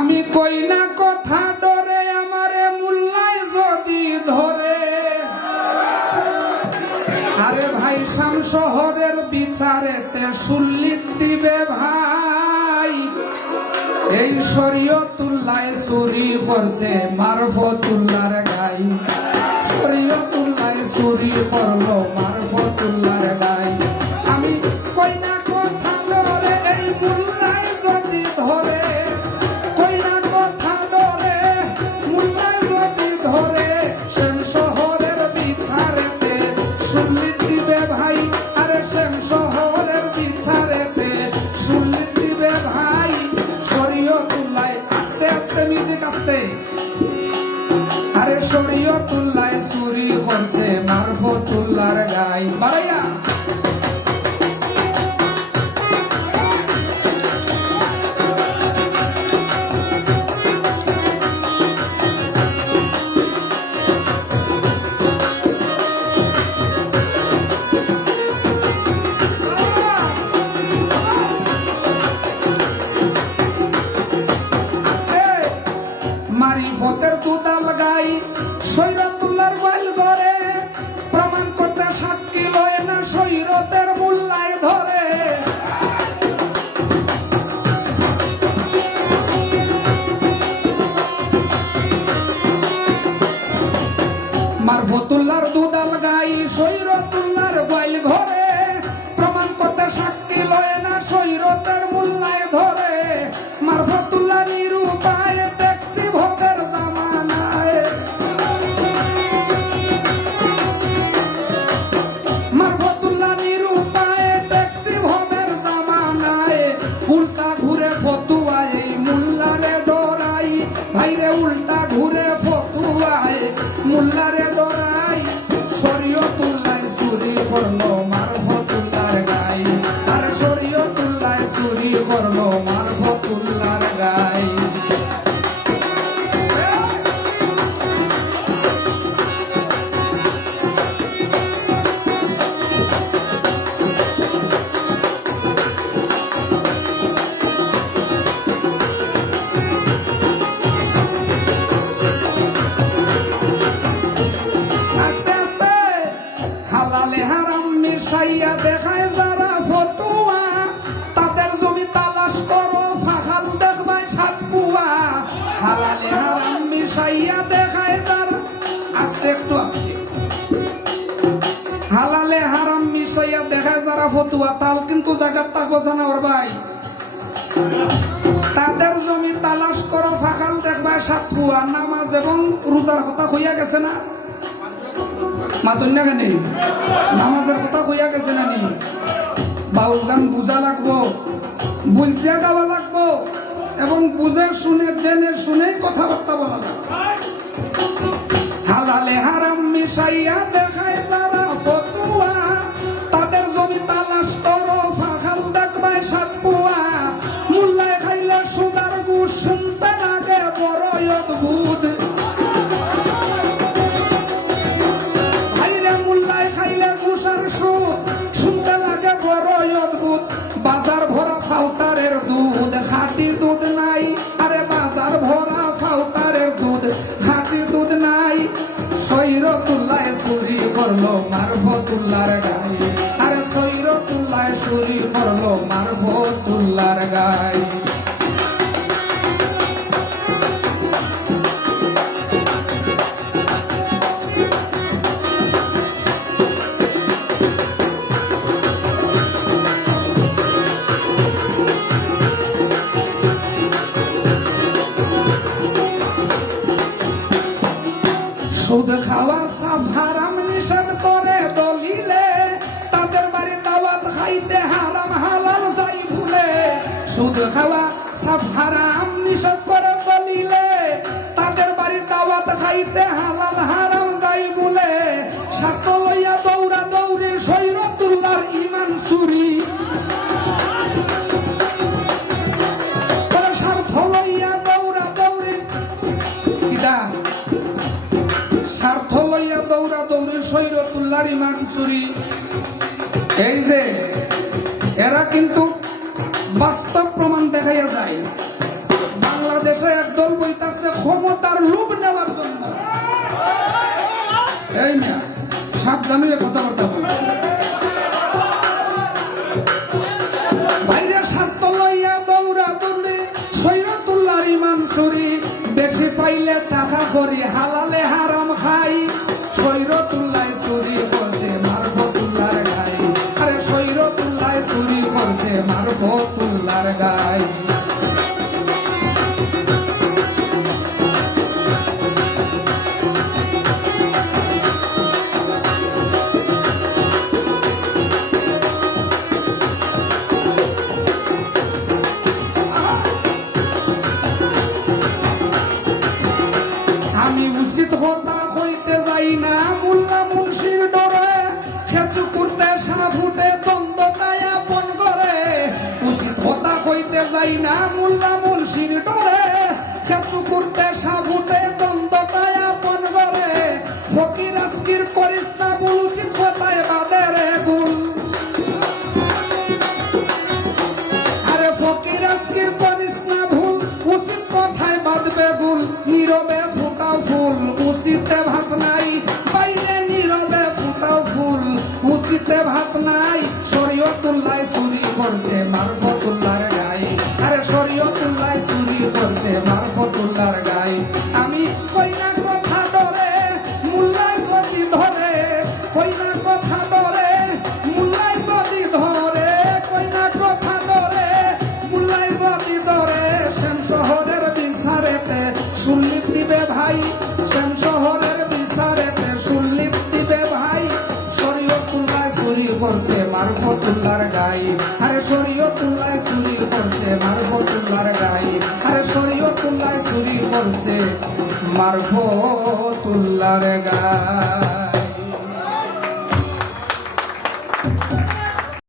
আমি কই না কথা ডরে আমারে মুল্লায় যদি ধরে। আরে ভাই শাম শহরের বিচারেতে সুল্লিত দিবে ভাই। এই শরীয়তুল্লাহ চুরি করছে মারফতুল্লাহর গাই। শরীয়তুল্লাহ চুরি করলো মারফতুল্লাহর গাই। আমি কই না কথা ডরে এই মুল্লায় যদি ধরে। কই না কথা ডরে মুল্লায় যদি ধরে। শ্যাম শহরের বিচারেতে সুল্লিত দিবে ভাই। আরে শ্যাম শহরের বিচারেতে সুল্লিত দিবে ভাই। শরীয়তুল্লাহ আস্তে আস্তে মিউজিক আস্তে। আরে শরীয়তুল্লাহ চুরি করছে মারফতুল্লাহর গাই। বাড়াইয়া মারিফতের দুদাল গাই শরীয়তুল্লাহর গোয়াল ঘরে। প্রমাণ করতে সাক্ষী লয় না শরীয়তের মুল্লায় ধরে। মারফতুল্লাহর দুদাল গাই শরীয়তুল্লাহর গোয়াল ঘরে। প্রমাণ করতে সাক্ষী লয় না শরীয়তের মুল্লায় ধরে। মারফতুল্লাহ নিরূপায় ট্যাক্সি ভোগের জামানায়। মারফতুল্লাহ নিরূপায় ট্যাক্সি ভোগের জামানায়। উল্টা ঘুরে ফতুয়ায় মুল্লারে ডরাই। ভাইরে উল্টা ঘুরে ফতুয়ায় মুল্লারে ডরাই। শরীয়তুল্লাহ চুরি করলো মারফতুল্লাহর গাই। আর শরীয়তুল্লাহ চুরি করলো মারফতুল্লাহর গাই। আস্তে আস্তে হালালে হারাম মিশাইয়া দেখায় যারা ফতুয়া। তাদের জমি তালাশ করো ফাহাল দেখবাই সাত পুয়া। হালালে হারাম মিশাইয়া দেখায় যারা। আস্তে একটু আস্তে। হালালে হারাম মিশাইয়া দেখায় যারা ফতুয়া তাল কিন্তু জায়গার থাকবো না ওর ভাই। তাদের জমি তালাশ করো ফাঁকাল দেখবা সাত পুয়া। নামাজ এবং রোজার কথা হইয়া গেছে না মাতুন না কেন? নামাজের কথা হইয়া গেছে না নি? বাউল গান বুঝা লাগবো, বুঝিয়া গাওয়া লাগবো এবং বুঝে শুনে জেনে শুনেই কথাবার্তা বলা লাগবে। হালালে হারাম মিশাইয়া দেখায় যারা ফতুয়া। তাদের জমি তালাশ করো ফাঁকাল দেখবা সাত পুয়া। মুল্লায় খাইলে সুদার গুড় শুনতে লাগে বড় অদ্ভুত। ভাইরে মুল্লায় খাইলে গুসার সুদ শুনতে লাগে বড় অদ্ভুত। বাজার ভরা ফাউটারের দুধ খাঁটি দুধ নাই। আরে বাজার ভরা ফাউটারের দুধ খাঁটি দুধ নাই। শরীয়তুল্লাহ চুরি করলো মারফতুল্লাহর গাই। আরে শরীয়তুল্লাহ চুরি করলো মারফতুল্লাহর গাই। সুদ খাওয়া সাফ হারাম নিষেধ করে দলিলে। তাদের বাড়ি দাওয়াত খাইতে হারাম হালাল যাই ভুলে। সুদ খাওয়া সাফ হারাম নিষেধ করে দলিলে। তাদের বাড়ি দাওয়াত খাইতে হালাল হারাম যাই ভুলে। স্বার্থ লইয়া দৌড়া দৌড়ি শরীয়তুল্লাহর ঈমান চুরি। স্বার্থ লইয়া দৌড়া দৌড়ি স্বার্থ লইয়া দৌড়া দৌড়ি শরীয়তুল্লাহর ঈমান চুরি। এই যে এরা কিন্তু বাস্তব প্রমাণ দেখাইয়া যায়। বাংলাদেশে হইতাছে ক্ষমতার লোভ নেওয়ার জন্য। এই না সাবধানে কথাবার্তা বল। বাইরের স্বার্থ লইয়া দৌড়া দৌড়ি সৈয়দুল্লাহর ইমান চুরি, বেশি পাইলে টাকা করি হালালে হারাম খাই। সৈয়দুল্লাহ চুরি করছে মারফতুল্লাহর গাই, আরে সৈয়দুল্লাহ চুরি করছে মারফতুল্লাহর গাই। আমি উচিত হতা হইতে যাই না মোল্লা মুন্সির ডরে, খেসু করতে সাফুটে দ্বন্দ্বটায় আপন করে। উচিত হতা হইতে যাই না মোল্লা মুন্সির ডরে, খেসু করতে সাফুটে দ্বন্দ্বটায় আপন করে। ফকির আজকির করিস না ভুল, উচিত হতায় বাদে রে ভুল। আরে ফকির আজকির করিস না ভুল, উচিত কথায় বাঁধবে ভুল। নীরবে ফুটাও ফুল উচিতে ভাত নাই, বাইরে নীরবে ফুটাও ফুল উচিতে ভাত নাই। শরীয়তুল্লাহ চুরি করছে মারফতুল্লাহর গাই, আরে শরীয়তুল্লাহ চুরি করছে মারফতুল্লাহর গাই। আমি কইনা কথা ডরে মুল্লাই যদি ধরে, কইনা কথা ডরে মুল্লাই যদি ধরে, কইনা কথা ডরে মুল্লাই যদি ধরে। শ্যাম শহরের বিচারেতে সুল্লিত দিবে ভাই, শ্যাম শহরের বিচারেতে সুল্লিত দিবে ভাই। শরীয়তুল্লাহ চুরি করছে মারফতুল্লাহর গাই, আরে শরীয়তুল্লাহ চুরি করছে মারফতুল্লাহর গাই, আরে শরীয়তুল্লাহ চুরি করছে মারফতুল্লাহর গাই।